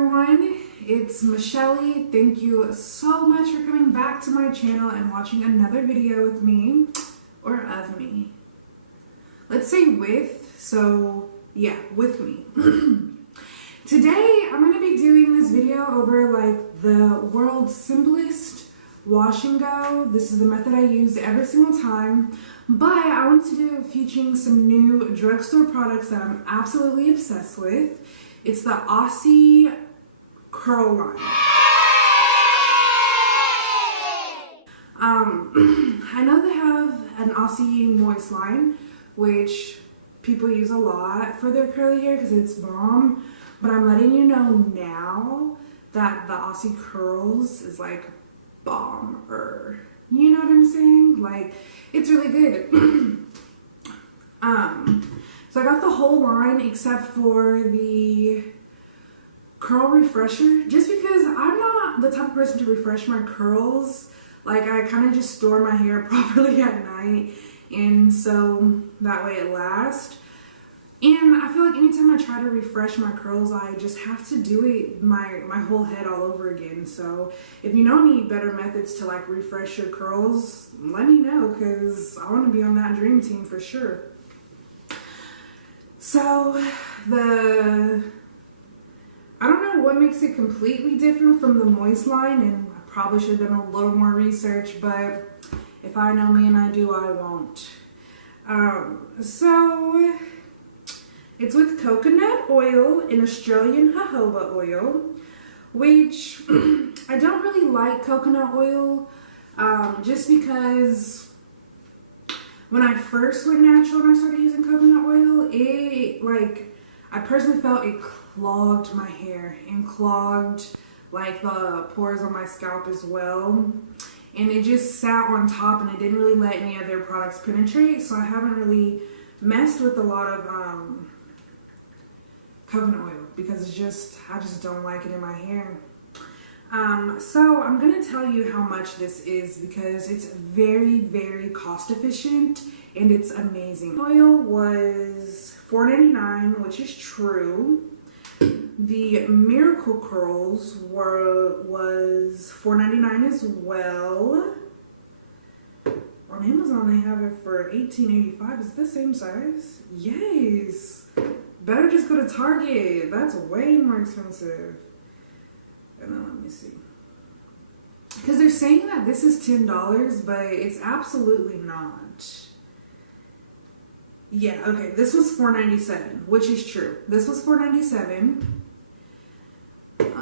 everyone, it's Michelle. Thank you so much for coming back to my channel and watching another video with me, or of me. Let's say with, so yeah, with me. Today I'm going to be doing this video over like the world's simplest wash and go. This is the method I use every single time, but I want to do featuring some new drugstore products that I'm absolutely obsessed with. It's the Aussie Curl line. I know they have an Aussie Moist line, which people use a lot for their curly hair because it's bomb, but I'm letting you know now that the Aussie Curls is like bomber. You know what I'm saying? Like, it's really good. So I got the whole line except for the curl refresher, just because I'm not the type of person to refresh my curls. Like, I kind of just store my hair properly at night, and so that way it lasts. And I feel like anytime I try to refresh my curls, I just have to do it my whole head all over again. So if you know any better methods to like refresh your curls, let me know, because I want to be on that dream team for sure. So I don't know what makes it completely different from the Moist line, and I probably should have done a little more research, but if I know me and I do, I won't. So it's with coconut oil and Australian jojoba oil, which I don't really like coconut oil, just because when I first went natural and I started using coconut oil, I personally felt it clogged my hair and clogged like the pores on my scalp as well. And it just sat on top and it didn't really let any other products penetrate. So I haven't really messed with a lot of coconut oil because I just don't like it in my hair. So I'm gonna tell you how much this is because it's very, very cost efficient and it's amazing. Oil was $4.99, which is true. The Miracle Curls was $4.99 as well. On Amazon they have it for $18.85. Is it the same size? Yes. Better just go to Target. That's way more expensive. And then let me see. Because they're saying that this is $10, but it's absolutely not. Yeah, okay, this was $4.97, which is true. This was $4.97. Did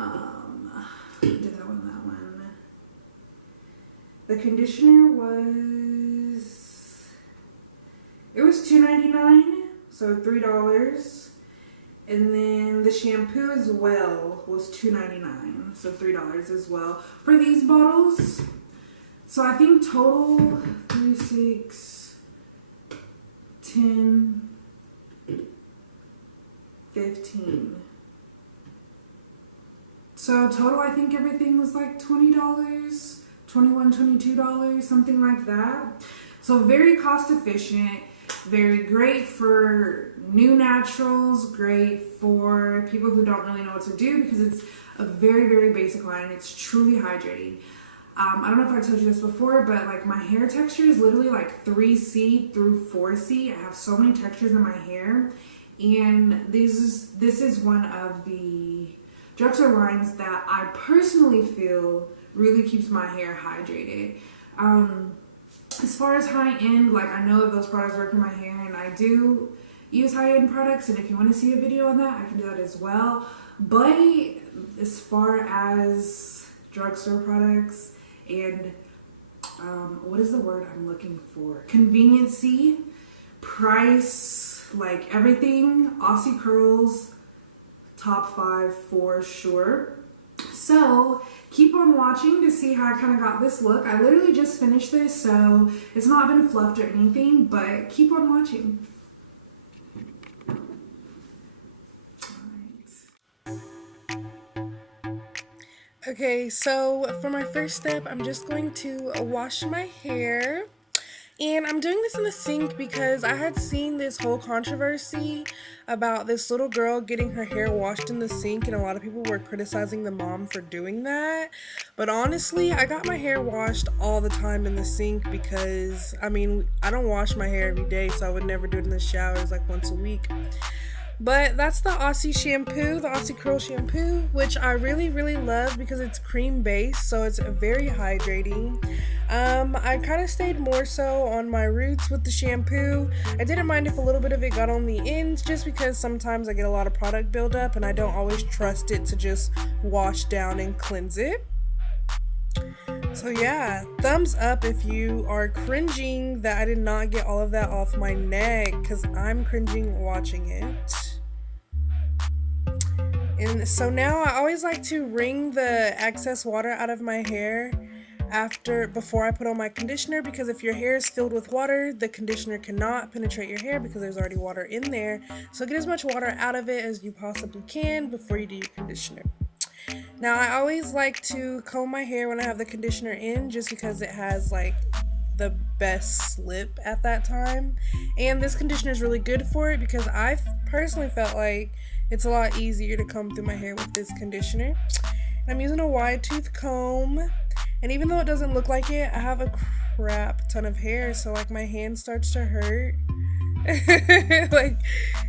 that one. The conditioner was $2.99, so $3. And then the shampoo as well was $2.99, so $3 as well for these bottles. So I think total 3, 6, 10, 15. So total, I think everything was like $20, $21, $22, something like that. So very cost efficient, very great for new naturals, great for people who don't really know what to do because it's a very, very basic line. It's truly hydrating. I don't know if I told you this before, but like my hair texture is literally like 3C through 4C. I have so many textures in my hair, and this is one of the drugstore lines that I personally feel really keeps my hair hydrated. As far as high-end, like I know that those products work in my hair, and I do use high-end products, and if you want to see a video on that, I can do that as well. But as far as drugstore products and what is the word I'm looking for? Conveniency, price, like everything, Aussie Curls, top 5 for sure. So keep on watching to see how I kind of got this look. I literally just finished this, so it's not been fluffed or anything, but keep on watching. Okay, so for my first step, I'm just going to wash my hair. And I'm doing this in the sink because I had seen this whole controversy about this little girl getting her hair washed in the sink, and a lot of people were criticizing the mom for doing that. But honestly, I got my hair washed all the time in the sink because, I mean, I don't wash my hair every day, so I would never do it in the showers like once a week. But that's the Aussie shampoo, the Aussie Curl shampoo, which I really, really love because it's cream based, so it's very hydrating. I kind of stayed more so on my roots with the shampoo. I didn't mind if a little bit of it got on the ends, just because sometimes I get a lot of product buildup and I don't always trust it to just wash down and cleanse it. So yeah, thumbs up if you are cringing that I did not get all of that off my neck, because I'm cringing watching it. And so now I always like to wring the excess water out of my hair before I put on my conditioner, because if your hair is filled with water, the conditioner cannot penetrate your hair because there's already water in there. So get as much water out of it as you possibly can before you do your conditioner. Now I always like to comb my hair when I have the conditioner in, just because it has like the best slip at that time. And this conditioner is really good for it because I've personally felt like it's a lot easier to comb through my hair with this conditioner. I'm using a wide tooth comb, and even though it doesn't look like it, I have a crap ton of hair, so like my hand starts to hurt. Like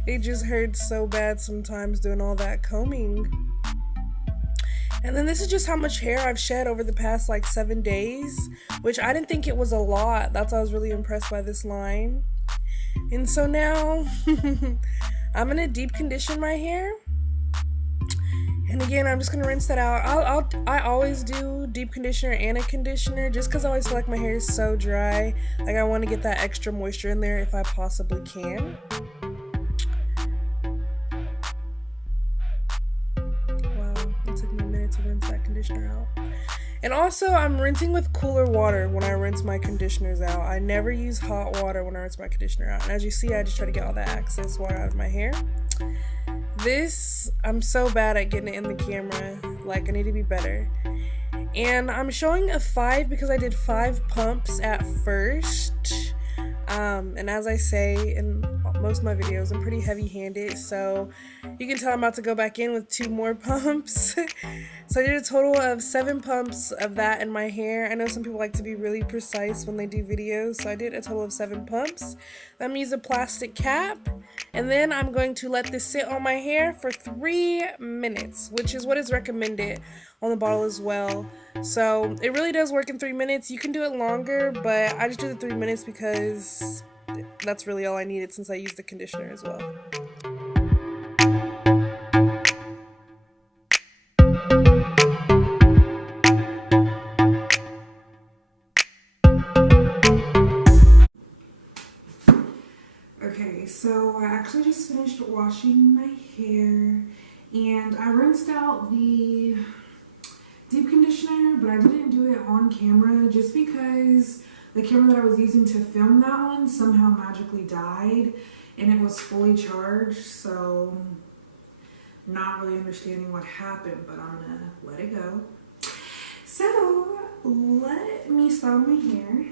it just hurts so bad sometimes doing all that combing. And then this is just how much hair I've shed over the past like 7 days, which I didn't think it was a lot. That's why I was really impressed by this line. And so now I'm gonna deep condition my hair. And again, I'm just gonna rinse that out. I always do deep conditioner and a conditioner, just because I always feel like my hair is so dry. Like I want to get that extra moisture in there if I possibly can. Wow, it took me a minute to rinse that conditioner out. And also, I'm rinsing with cooler water when I rinse my conditioners out. I never use hot water when I rinse my conditioner out. And as you see, I just try to get all that excess water out of my hair. I'm so bad at getting it in the camera. Like, I need to be better. And I'm showing a 5 because I did 5 pumps at first. And as I say in most of my videos, I'm pretty heavy-handed, so you can tell I'm about to go back in with 2 more pumps. So I did a total of 7 pumps of that in my hair. I know some people like to be really precise when they do videos, so I did a total of 7 pumps. I'm gonna use a plastic cap, and then I'm going to let this sit on my hair for 3 minutes, which is what is recommended on the bottle as well. So it really does work in 3 minutes. You can do it longer, but I just do the 3 minutes because that's really all I needed since I used the conditioner as well. Okay, so I actually just finished washing my hair, and I rinsed out the deep conditioner, but I didn't do it on camera just because the camera that I was using to film that one somehow magically died and it was fully charged, so not really understanding what happened, but I'm gonna let it go. So let me style my hair.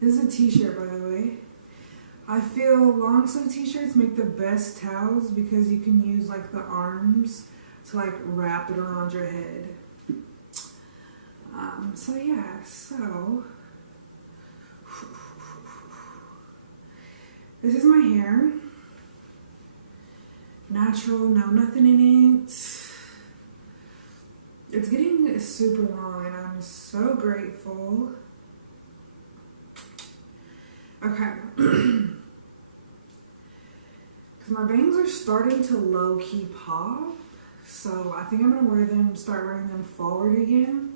This is a t-shirt, by the way. I feel long sleeve t-shirts make the best towels because you can use like the arms to like wrap it around your head. So yeah, so this is my hair. Natural, no nothing in it. It's getting super long and I'm so grateful. Okay. Because my bangs are starting to low-key pop. So I think I'm gonna start wearing them forward again.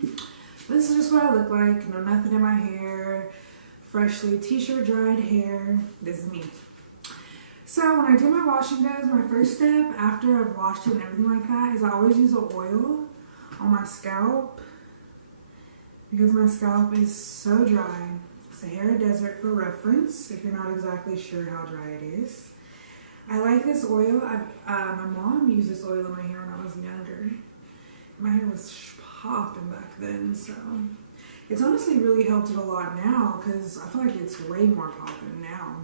This is just what I look like. No nothing in my hair. Freshly t-shirt dried hair. This is me. So when I do my wash and goes, my first step after I've washed it and everything like that is I always use an oil on my scalp because my scalp is so dry. Sahara Desert for reference if you're not exactly sure how dry it is. I like this oil. My mom used this oil in my hair when I was younger. My hair was popping back then, so It's honestly really helped it a lot now because I feel like it's way more popping now.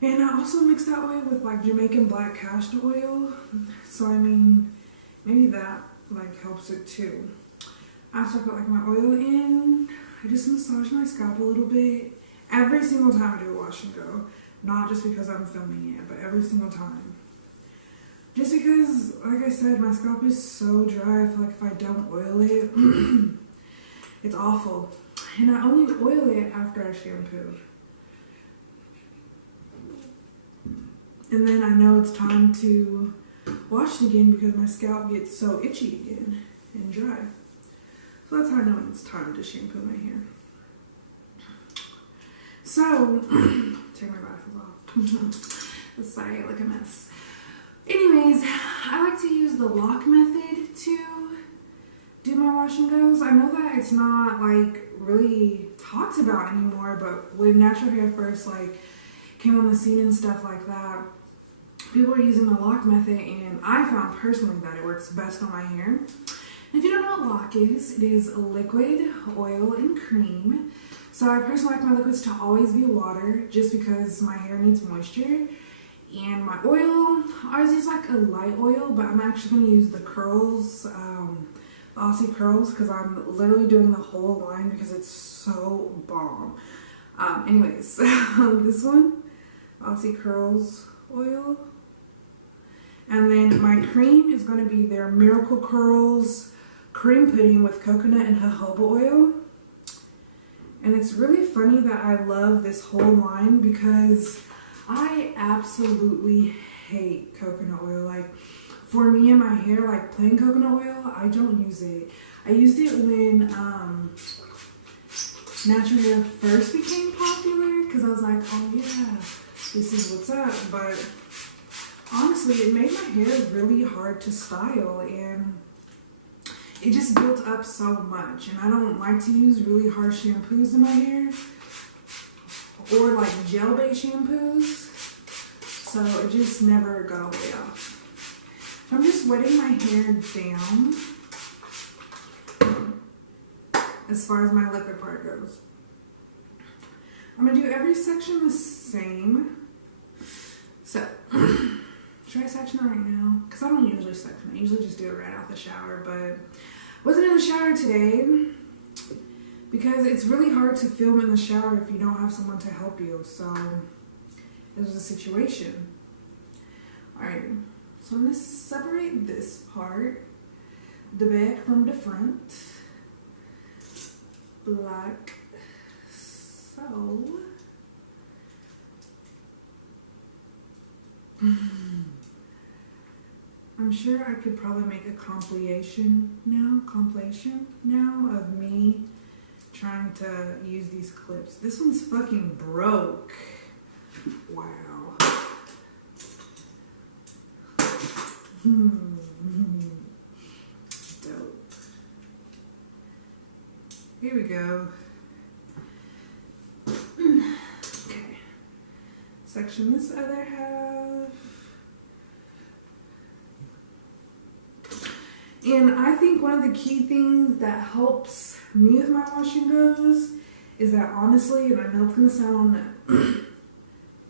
And I also mix that oil with like Jamaican black castor oil. So I mean, maybe that like helps it too. After I put like my oil in, I just massage my scalp a little bit every single time I do a wash and go. Not just because I'm filming it, but every single time. Just because, like I said, my scalp is so dry. I feel like if I don't oil it, it's awful. And I only oil it after I shampoo. And then I know it's time to wash it again because my scalp gets so itchy again and dry. So that's how I know when it's time to shampoo my hair. So, take my glasses off. Sorry, I look a mess. Anyways, I like to use the lock method to do my wash and goes. I know that it's not like really talked about anymore, but when natural hair first like came on the scene and stuff like that, people were using the lock method, and I found personally that it works best on my hair. And if you don't know what lock is, it is liquid, oil, and cream. So I personally like my liquids to always be water just because my hair needs moisture. And my oil, I always use like a light oil, but I'm actually going to use the curls, the Aussie Curls, because I'm literally doing the whole line because it's so bomb. Anyways, this one, Aussie Curls oil. And then my cream is going to be their Miracle Curls cream pudding with coconut and jojoba oil. And it's really funny that I love this whole line because I absolutely hate coconut oil. Like, for me and my hair, like plain coconut oil, I don't use it. I used it when natural hair first became popular because I was like, oh yeah, this is what's up. But honestly, it made my hair really hard to style, and it just built up so much. And I don't like to use really harsh shampoos in my hair or like gel-based shampoos, so it just never got all the way off. I'm just wetting my hair down as far as my liquid part goes. I'm gonna do every section the same. So, should I section it right now? Because I don't usually section it. I usually just do it right out the shower, but I wasn't in the shower today because it's really hard to film in the shower if you don't have someone to help you. So, it was a situation. Alright, so I'm going to separate this part, the back from the front, like so. I'm sure I could probably make a compilation now of me trying to use these clips. This one's fucking broke. Wow. Dope. Here we go. Okay. Section this other half. And I think one of the key things that helps me with my wash and goes is that honestly, and I know it's gonna sound,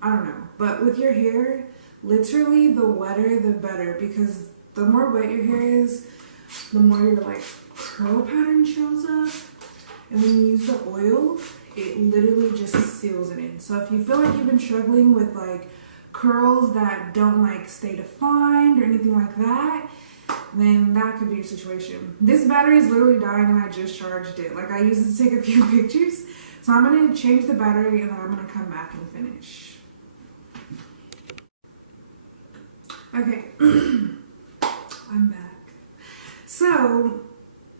I don't know, but with your hair, literally the wetter the better, because the more wet your hair is, the more your like curl pattern shows up. And when you use the oil, it literally just seals it in. So if you feel like you've been struggling with like curls that don't like stay defined or anything like that, then that could be your situation. This battery is literally dying and I just charged it. Like I used it to take a few pictures. So I'm gonna change the battery and then I'm gonna come back and finish. Okay, I'm back. So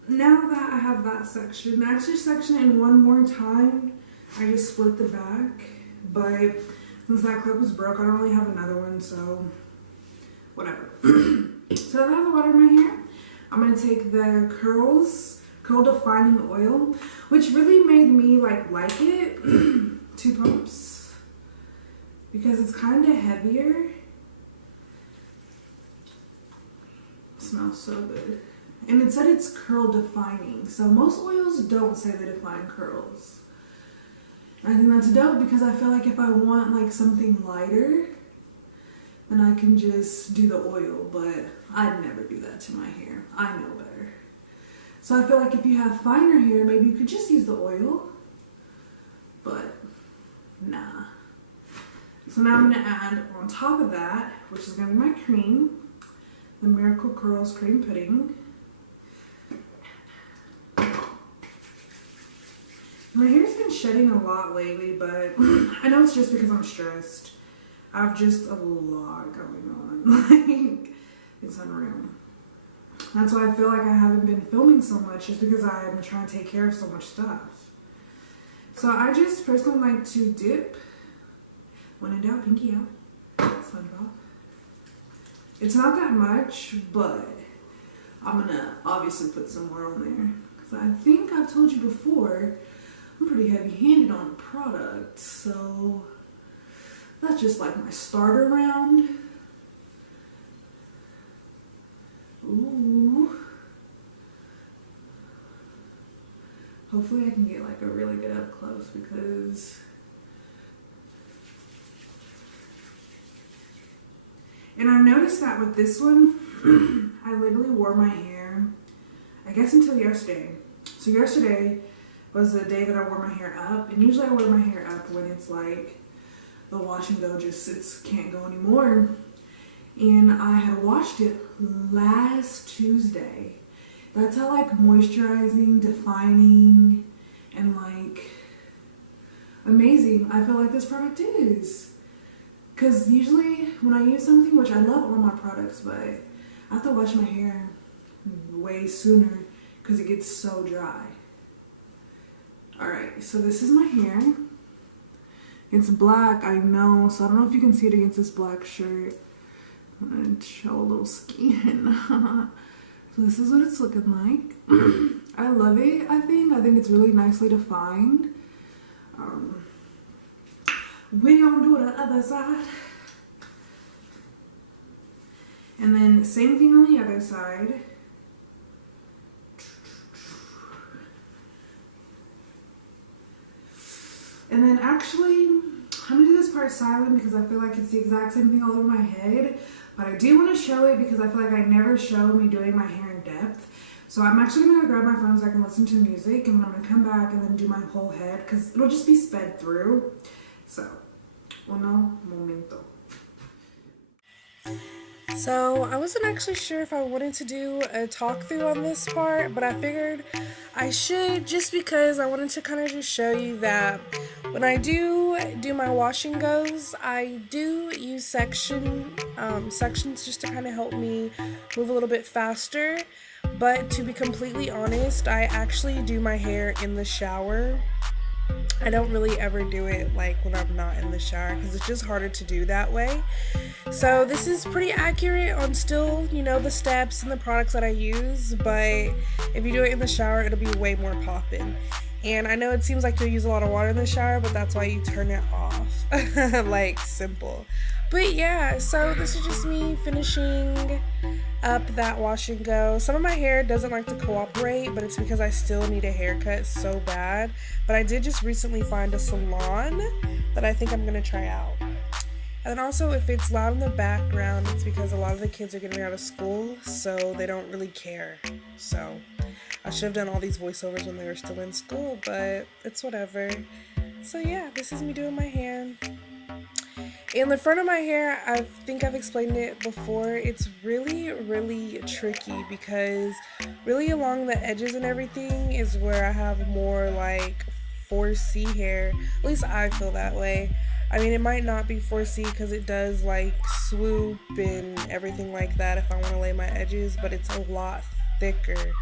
now that I have that section, I actually section it in one more time. I just split the back, but since that clip was broke, I don't really have another one, so whatever. So now that I have the water in my hair, I'm gonna take the curl defining oil, which really made me like it. 2 pumps, because it's kind of heavier. It smells so good. and it said it's curl defining. So most oils don't say they define curls. I think that's dope because I feel like if I want like something lighter, then I can just do the oil, but I'd never do that to my hair. I know better. So I feel like if you have finer hair, maybe you could just use the oil, but nah. So now I'm gonna add on top of that, which is gonna be my cream, the Miracle Curls Cream Pudding. My hair's been shedding a lot lately, but I know it's just because I'm stressed. I have just a lot going on. Like, it's unreal. That's why I feel like I haven't been filming so much, just because I'm trying to take care of so much stuff. So I just personally like to dip. When in doubt, pinky out. SpongeBob. It's not that much, but I'm gonna obviously put some more on there. Because I think I've told you before, I'm pretty heavy-handed on the product, so that's just like my starter round. Ooh. Hopefully I can get like a really good up close because and I've noticed that with this one, I literally wore my hair, I guess until yesterday. So yesterday was the day that I wore my hair up, and usually I wear my hair up when it's like the wash and go just can't go anymore. And I had washed it last Tuesday. That's how like moisturizing, defining, and like amazing I feel like this product is. Because usually when I use something, which I love all my products, but I have to wash my hair way sooner because it gets so dry. Alright, so this is my hair. It's black, I know, so I don't know if you can see it against this black shirt. I'm gonna show a little skin. So this is what it's looking like. I love it, I think it's really nicely defined. We gonna do the other side. And then same thing on the other side. And then actually, I'm gonna do this part silent because I feel like it's the exact same thing all over my head. But I do want to show it because I feel like I never show me doing my hair in depth. So I'm actually gonna grab my phone so I can listen to music, and then I'm gonna come back and then do my whole head because it'll just be sped through. So, uno momento. So I wasn't actually sure if I wanted to do a talk through on this part, but I figured I should just because I wanted to kind of just show you that when I do my wash and goes, I do use sections just to kind of help me move a little bit faster. But to be completely honest, I actually do my hair in the shower. I don't really ever do it like when I'm not in the shower because it's just harder to do that way. So this is pretty accurate on still, the steps and the products that I use, but if you do it in the shower, it'll be way more poppin'. And I know it seems like you'll use a lot of water in the shower, but that's why you turn it off. Like, simple. But yeah, so this is just me finishing up that wash and go. Some of my hair doesn't like to cooperate, but it's because I still need a haircut so bad. But I did just recently find a salon that I think I'm going to try out. And then also, if it's loud in the background, it's because a lot of the kids are getting out of school, so they don't really care. So I should have done all these voiceovers when they were still in school, but it's whatever. So yeah, this is me doing my hair. In the front of my hair, I think I've explained it before, it's really, really tricky because really along the edges and everything is where I have more like 4C hair. At least I feel that way. I mean, it might not be 4C because it does like swoop and everything like that if I want to lay my edges, but it's a lot thicker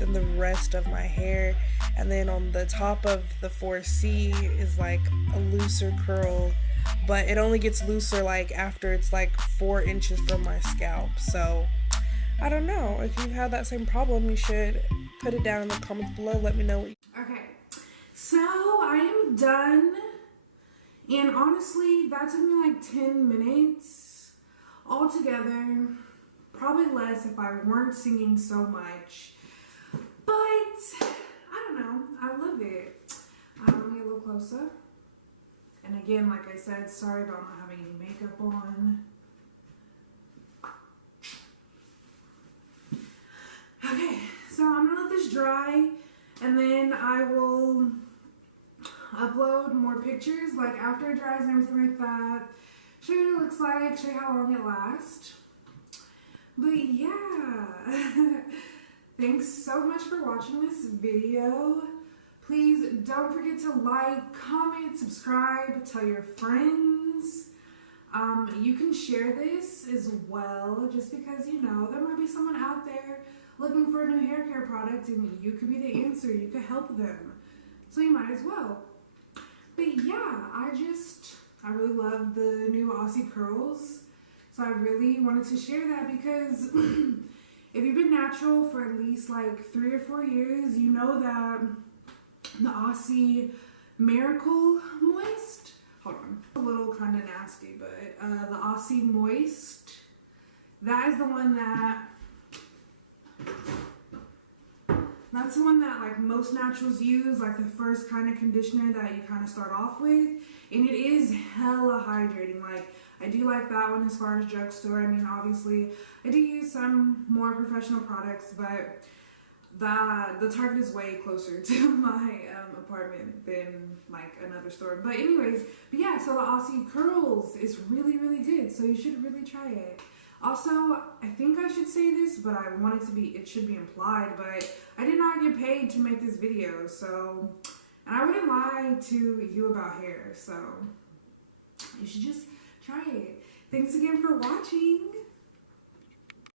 than the rest of my hair. And then on the top of the 4C is like a looser curl, but it only gets looser like after it's like 4 inches from my scalp. So I don't know, if you've had that same problem, you should put it down in the comments below. Let me know what Okay, so I am done, and honestly that took me like 10 minutes all together, Probably less if I weren't singing so much. But I don't know. I love it. Let me get a little closer. And again, like I said, sorry about not having any makeup on. Okay, so I'm gonna let this dry, and then I will upload more pictures, like after it dries and everything like that. Show you what it looks like, show you how long it lasts. But yeah, thanks so much for watching this video. Please don't forget to like, comment, subscribe, tell your friends. You can share this as well, just because, you know, there might be someone out there looking for a new hair care product and you could be the answer. You could help them. So you might as well. But yeah, I really love the new Aussie Curls. So I really wanted to share that because if you've been natural for at least like 3 or 4 years, you know that the Aussie Miracle Moist, hold on, a little kind of nasty, but the Aussie Moist, that is the one that's the one that like most naturals use, like the first kind of conditioner that you kind of start off with, and it is hella hydrating. Like, I do like that one as far as drugstore. I mean, obviously I do use some more professional products, but the Target is way closer to my apartment than like another store. But anyways, but yeah, so the Aussie Curls is really, really good, so you should really try it. Also, I think I should say this, but I want it should be implied, but I did not get paid to make this video, so, and I wouldn't lie to you about hair, so you should just try it. Thanks again for watching.